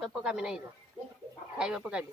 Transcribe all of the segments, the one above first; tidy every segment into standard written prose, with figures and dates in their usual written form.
ତ ପକାମି ନାହିଁ ଖାଇବା ପକାମି।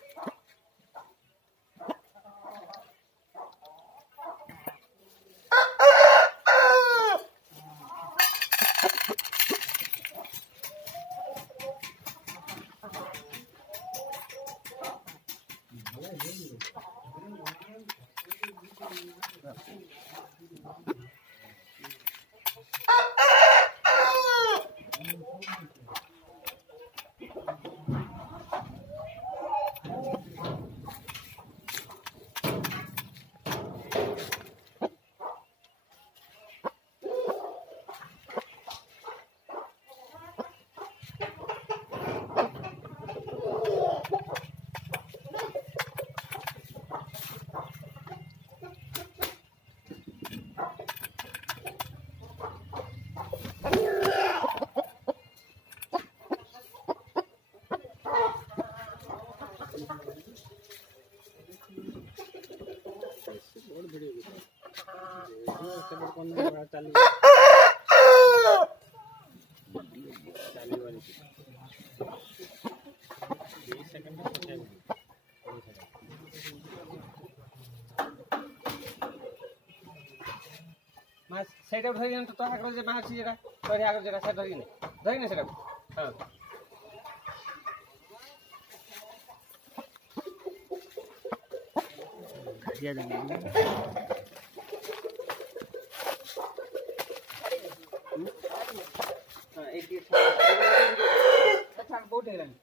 ସେଇଟା ଧରିକି ତ ଆଗରେ ଯେ ମାଛ ଯେଟା ଧରି ଆଗରେ ଯେଟା ସେ ଧରିକିନି ସେଟାକୁ ହଁ ବହୁତ ହେଇଗଲାଣି